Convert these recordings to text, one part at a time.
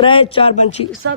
3 4 5 6 7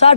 60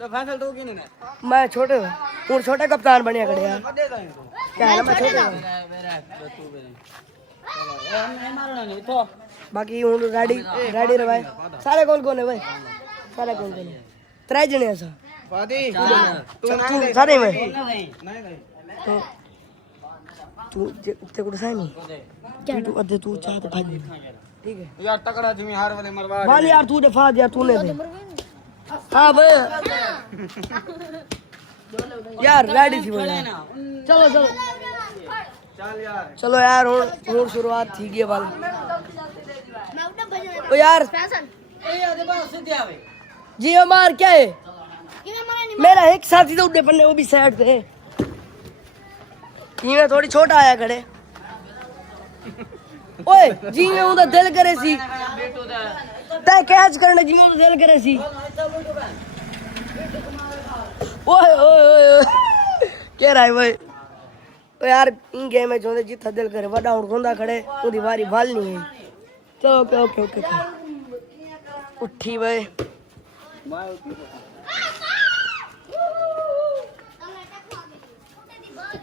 तो फैसल तू क्यों नहीं मैं छोटे हूँ छोटे कप्तान बनिया खड़े यार दे दो इनको क्या है ना मैं छोटे हूँ मेरा तू मेरे चलो मैं मारना नहीं तो बाकी हूँ रेडी रेडी रे भाई सारे कौन कौन है भाई सारे कौन कौन है 3 जने ऐसा फादी तू सारे में नहीं नहीं तू ते को साई नहीं क्या तू अदे तू चाह तो भाई ठीक है यार तकड़ा तुम हार वाले मरवा वाल यार तू दफा दिया तूने दे हाँ भाई यार रेडी थी बोला चलो चलो चल यार चलो यार हूँ शुरुआत थी गई वाल मैं उठा भजन ओ यार फैशन ए यार देखो सीधे आवे जी हमार क्या है ये हमारा नहीं मेरा एक साथी तो उड़े पन्ने वो भी साइड थे ये थोड़ी छोटा आया खड़े ओए जी में उधर दिल करे सी तय कैच करने जी में दिल करे सी ओए ओए ओए क्या रहा है भाई ओ यार इन गेम में जोंदे जिथा दिल करे वडा उड़ गोंदा खड़े उदी बारी भाल नहीं है चलो ओके ओके ओके उठी भाई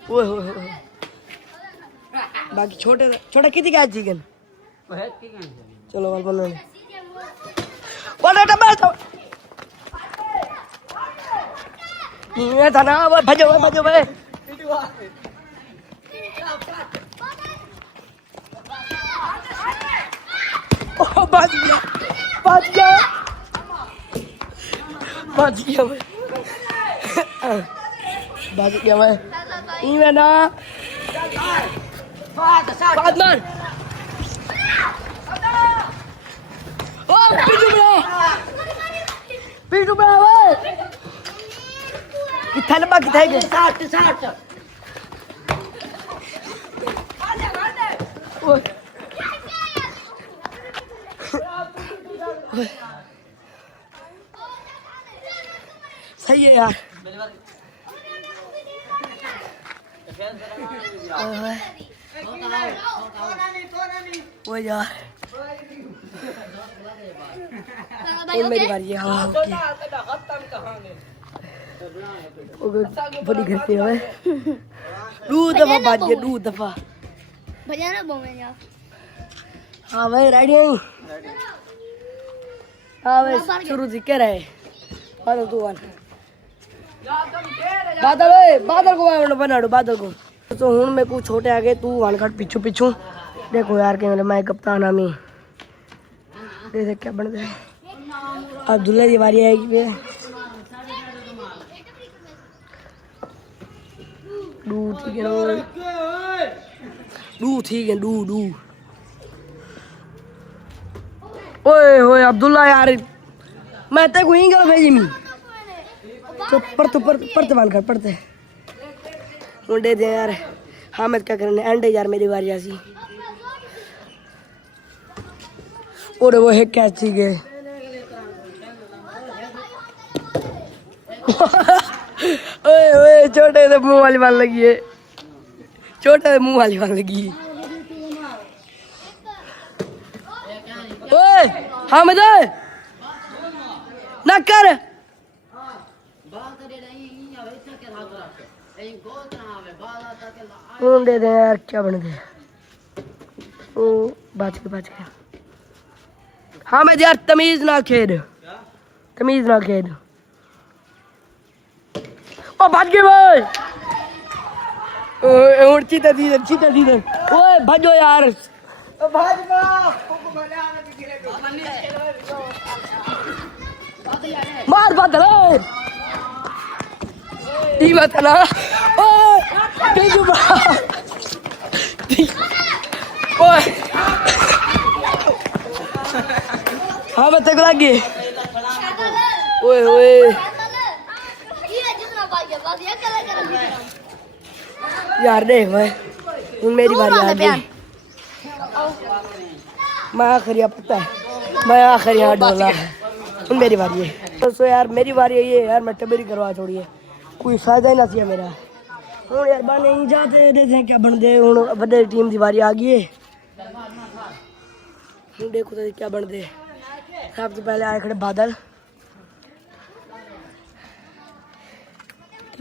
ओए ओए बाकी छोटे छोटा कितनी कैच चिकन चलो वाल बनो वाला डबल तो ये था ना वो भजो भाई ओ बच गया भाई बच गया भाई ये ना बाद मार ओ पीटू बड़ा भाई कितना लंबा कितना है 60 ओए सही है यार वो यार और मेरी बारी है हाँ ओके बड़ी घटती है दो दफा बात किया 2 दफा भजन है बोमे यार हाँ भाई रेडी है हाँ भाई शुरू से कह रहे बादल तू वाल बादल को बना दो बादल को तो हूँ मैं कुछ छोटे आगे तू वन खट पिछू पिछू देखो यार के मैं कप्तान आमी देख क्या बन गया अब दूल्हे की बारी आएगी फिर ठीक है डू ओए ओए अब्दुल्ला यार मैं ते को इंगल भेजी मी तो पढ़ते मान कर पढ़ते मुंडे दे यार हामिद क्या करने एंड यार मेरी बारी आसी और वो है कैच ही गए ओए ओए छोटे से मुंह वाली बाल लगी है छोटे से मुंह वाली बाल लगी है ओए हामिद ना कर मुंडे दे यार क्या बन गए ओ बच गए हाँ मैं यार तमीज ना खेद ओ भाग गए भाई और चीता दीदर ओए भागो यार मार बादल टीम था ना ओए ओए हाँ बच्चे को लगी ओए ओए ये जितना भाई बस ये कर यार देख भाई मेरी बारी आ गई मैं आखिरी पता है मैं आखिरी यहाँ डोला मेरी बारी है तो यार मेरी बारी है ये यार मैं टबरी करवा छोड़िए कोई फायदा ही ना सी मेरा हूँ यार बन नहीं जाते देखे क्या बन दे हूँ बड़े टीम की बारी आ गई है देखो तो क्या बन दे सबसे पहले आए खड़े बादल